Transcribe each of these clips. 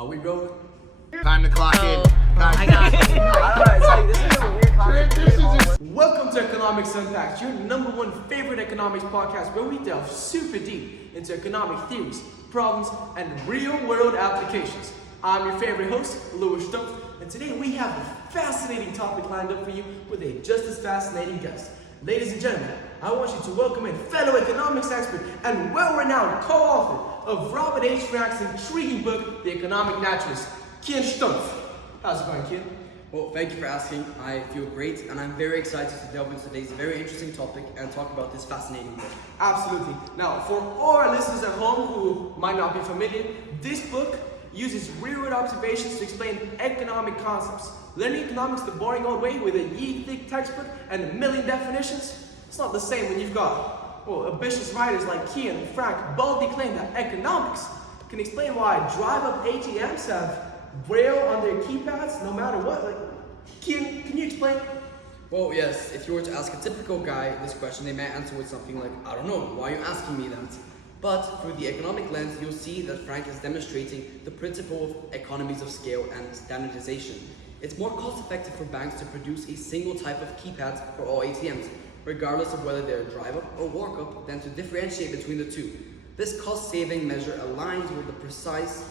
Are we rolling? Time to clock in. I got it. It's like, this is a weird concept. Welcome to Economics Unpacked, your number one favorite economics podcast where we delve super deep into economic theories, problems, and real-world applications. I'm your favorite host, Stumpf, and today we have a fascinating topic lined up for you with a just as fascinating guest. Ladies and gentlemen, I want you to welcome in fellow economics expert and well-renowned co-author of Robert H. Frank's intriguing book, The Economic Naturalists, Kian Stumpf. How's it going, Kian? Well, thank you for asking. I feel great, and I'm very excited to delve into today's very interesting topic and talk about this fascinating book. Absolutely. Now, for all our listeners at home who might not be familiar, this book uses real-world observations to explain economic concepts. Learning economics the boring old way with a ye-thick textbook and a million definitions, it's not the same when you've got ambitious writers like Kian and Frank boldly claim that economics can explain why drive-up ATMs have Braille on their keypads no matter what. Kian, can you explain? Well, yes, if you were to ask a typical guy this question, they might answer with something like, I don't know, why are you asking me that? But through the economic lens, you'll see that Frank is demonstrating the principle of economies of scale and standardization. It's more cost-effective for banks to produce a single type of keypads for all ATMs, regardless of whether they're drive-up or walk-up, than to differentiate between the two. This cost-saving measure aligns with the precise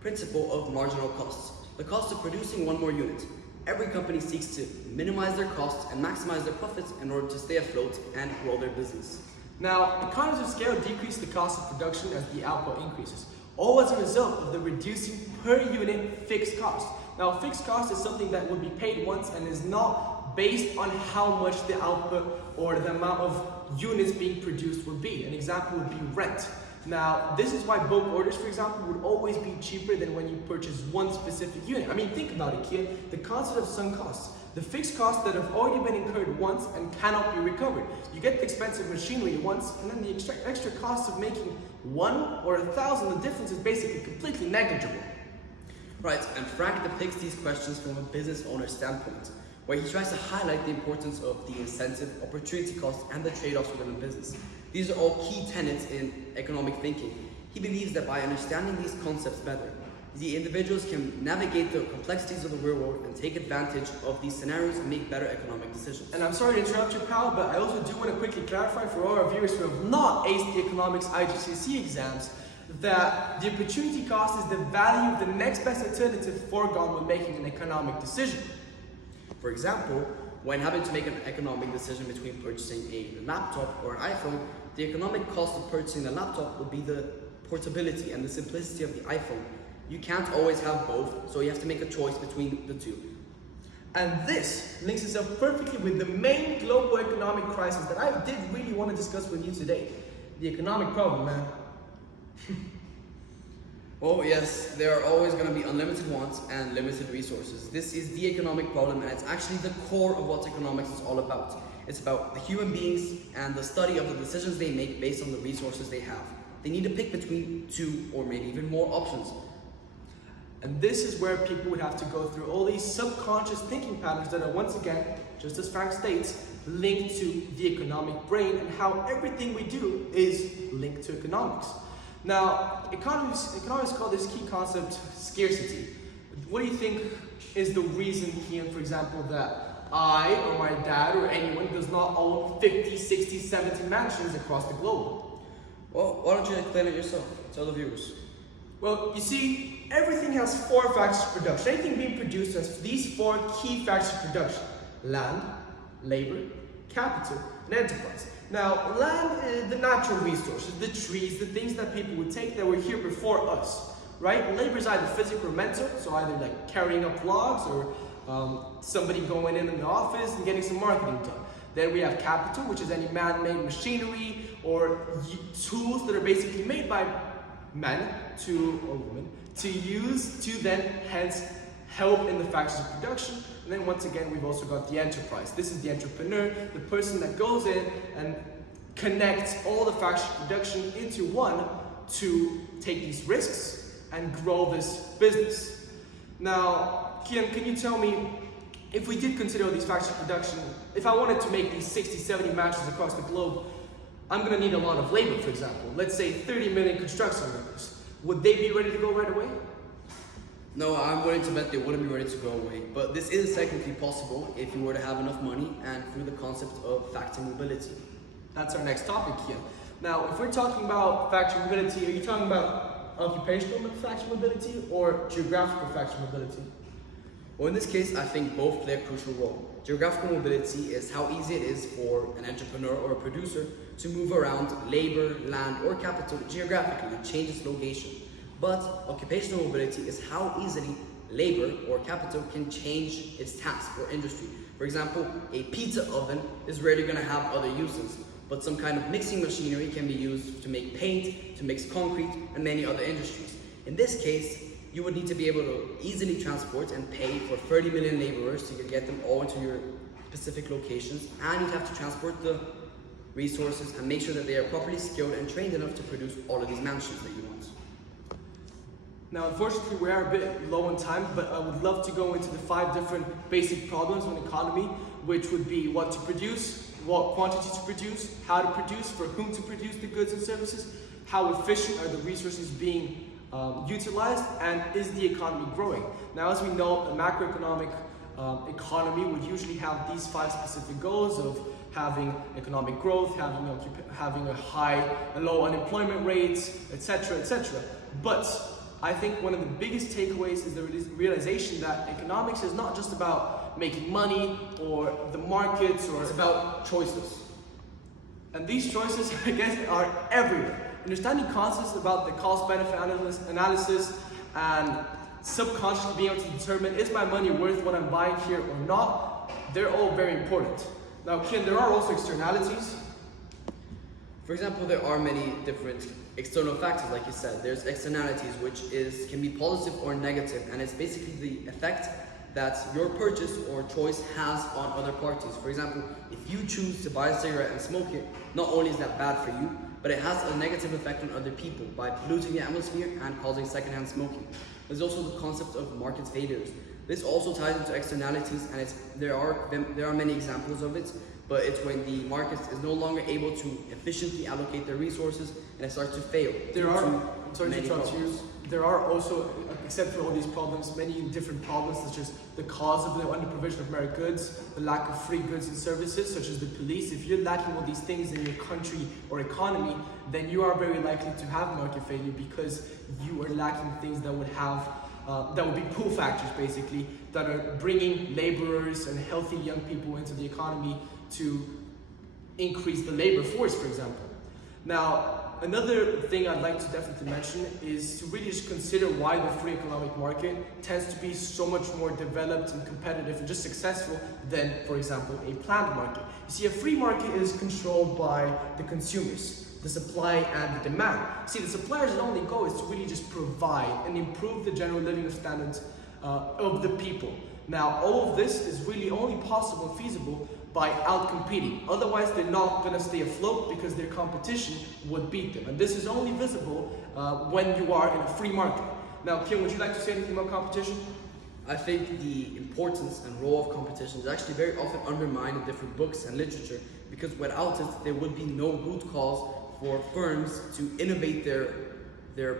principle of marginal costs, the cost of producing one more unit. Every company seeks to minimize their costs and maximize their profits in order to stay afloat and grow their business. Now, economies of scale decrease the cost of production as the output increases, all as a result of the reducing per unit fixed cost. Now, fixed cost is something that will be paid once and is not based on how much the output or the amount of units being produced would be. An example would be rent. Now, this is why bulk orders, for example, would always be cheaper than when you purchase one specific unit. I mean, think about it, Kian. The concept of sunk costs. The fixed costs that have already been incurred once and cannot be recovered. You get the expensive machinery once, and then the extra cost of making 1 or 1,000, the difference is basically completely negligible. Right, and Frank depicts these questions from a business owner's standpoint, where he tries to highlight the importance of the incentive, opportunity cost, and the trade-offs within a business. These are all key tenets in economic thinking. He believes that by understanding these concepts better, the individuals can navigate the complexities of the real world and take advantage of these scenarios and make better economic decisions. And I'm sorry to interrupt you, pal, but I also do want to quickly clarify for all our viewers who have not aced the economics IGCSE exams that the opportunity cost is the value of the next best alternative foregone when making an economic decision. For example, when having to make an economic decision between purchasing a laptop or an iPhone, the economic cost of purchasing the laptop would be the portability and the simplicity of the iPhone. You can't always have both, so you have to make a choice between the two. And this links itself perfectly with the main global economic crisis that I did really want to discuss with you today. The economic problem, man. Oh yes, there are always going to be unlimited wants and limited resources. This is the economic problem, and it's actually the core of what economics is all about. It's about the human beings and the study of the decisions they make based on the resources they have. They need to pick between two or maybe even more options. And this is where people would have to go through all these subconscious thinking patterns that are, once again, just as Frank states, linked to the economic brain and how everything we do is linked to economics. Now, economists call this key concept scarcity. What do you think is the reason, Kian, for example, that I or my dad or anyone does not own 50, 60, 70 mansions across the globe? Well, why don't you explain it yourself? Tell the viewers. Well, you see, everything has 4 factors of production. Anything being produced has these 4 key factors of production: land, labor, capital, and enterprise. Now, land is the natural resources, the trees, the things that people would take that were here before us, right? Labor is either physical or mental, so either like carrying up logs or somebody going in the office and getting some marketing done. Then we have capital, which is any man-made machinery or tools that are basically made by men or women to use to then hence help in the factors of production. And then once again, we've also got the enterprise. This is the entrepreneur, the person that goes in and connects all the factors of production into one to take these risks and grow this business. Now, Kian, can you tell me, if we did consider all these factors of production, if I wanted to make these 60, 70 matches across the globe, I'm going to need a lot of labor, for example. Let's say 30 million construction workers. Would they be ready to go right away? No, I'm willing to bet they wouldn't be ready to go away. But this is technically possible if you were to have enough money and through the concept of factor mobility. That's our next topic here. Now, if we're talking about factor mobility, are you talking about occupational factor mobility or geographical factor mobility? Well, in this case, I think both play a crucial role. Geographical mobility is how easy it is for an entrepreneur or a producer to move around labor, land, or capital geographically to change its location. But occupational mobility is how easily labor or capital can change its task or industry. For example, a pizza oven is rarely going to have other uses, but some kind of mixing machinery can be used to make paint, to mix concrete, and many other industries. In this case, you would need to be able to easily transport and pay for 30 million laborers to get them all into your specific locations, and you'd have to transport the resources and make sure that they are properly skilled and trained enough to produce all of these mansions that you want. Now, unfortunately, we are a bit low on time, but I would love to go into the 5 different basic problems of an economy, which would be what to produce, what quantity to produce, how to produce, for whom to produce the goods and services, how efficient are the resources being utilized, and is the economy growing? Now, as we know, a macroeconomic economy would usually have these 5 specific goals of having economic growth, having a low unemployment rates, etc., etc. But I think one of the biggest takeaways is the realization that economics is not just about making money or the markets, or It's about choices. and these choices, I guess, are everywhere. Understanding concepts about the cost-benefit analysis and subconsciously being able to determine, is my money worth what I'm buying here or not, they're all very important. Now, Kian, there are also externalities. For example, there are many different external factors, like you said. There's externalities, which can be positive or negative, and it's basically the effect that your purchase or choice has on other parties. For example, if you choose to buy a cigarette and smoke it, not only is that bad for you, but it has a negative effect on other people by polluting the atmosphere and causing secondhand smoking. There's also the concept of market failures. This also ties into externalities, and there are many examples of it, but it's when the market is no longer able to efficiently allocate their resources and it starts to fail. There are also, except for all these problems, many different problems, such as the cause of the underprovision of merit goods, the lack of free goods and services, such as the police. If you're lacking all these things in your country or economy, then you are very likely to have market failure, because you are lacking things that would be pull factors, basically, that are bringing laborers and healthy young people into the economy to increase the labor force, for example. Now, another thing I'd like to definitely mention is to really just consider why the free economic market tends to be so much more developed and competitive and just successful than, for example, a planned market. You see, a free market is controlled by the consumers, the supply and the demand. See, the supplier's only goal is to really just provide and improve the general living standards of the people. Now, all of this is really only possible and feasible by outcompeting. Otherwise, they're not going to stay afloat, because their competition would beat them. And this is only visible when you are in a free market. Now, Kian, would you like to say anything about competition? I think the importance and role of competition is actually very often undermined in different books and literature, because without it, there would be no root cause for firms to innovate their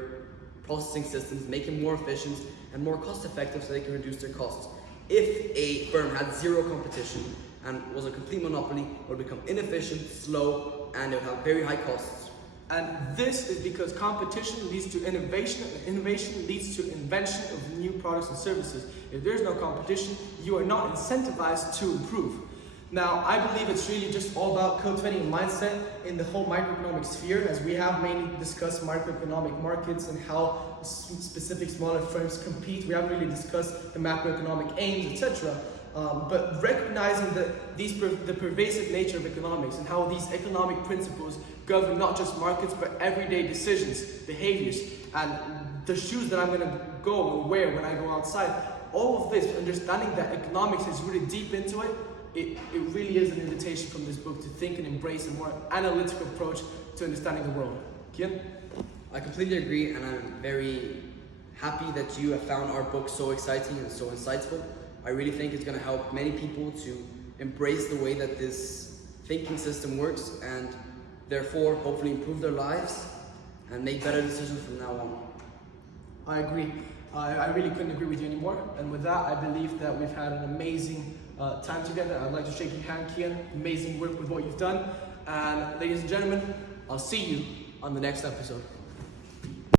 processing systems, make them more efficient and more cost effective so they can reduce their costs. If a firm had zero competition and was a complete monopoly, it would become inefficient, slow, and it would have very high costs. And this is because competition leads to innovation, and innovation leads to invention of new products and services. If there's no competition, you are not incentivized to improve. Now, I believe it's really just all about cultivating a mindset in the whole microeconomic sphere, as we have mainly discussed microeconomic markets and how specific smaller firms compete. We haven't really discussed the macroeconomic aims, etc. But recognizing that the pervasive nature of economics and how these economic principles govern not just markets but everyday decisions, behaviors, and the shoes that I'm going to go and wear when I go outside. All of this, understanding that economics is really deep into it, it really is an invitation from this book to think and embrace a more analytical approach to understanding the world. Kian? I completely agree, and I'm very happy that you have found our book so exciting and so insightful. I really think it's going to help many people to embrace the way that this thinking system works, and therefore hopefully improve their lives and make better decisions from now on. I agree. I really couldn't agree with you anymore. And with that, I believe that we've had an amazing time together. I'd like to shake your hand, Kian. Amazing work with what you've done. And ladies and gentlemen, I'll see you on the next episode.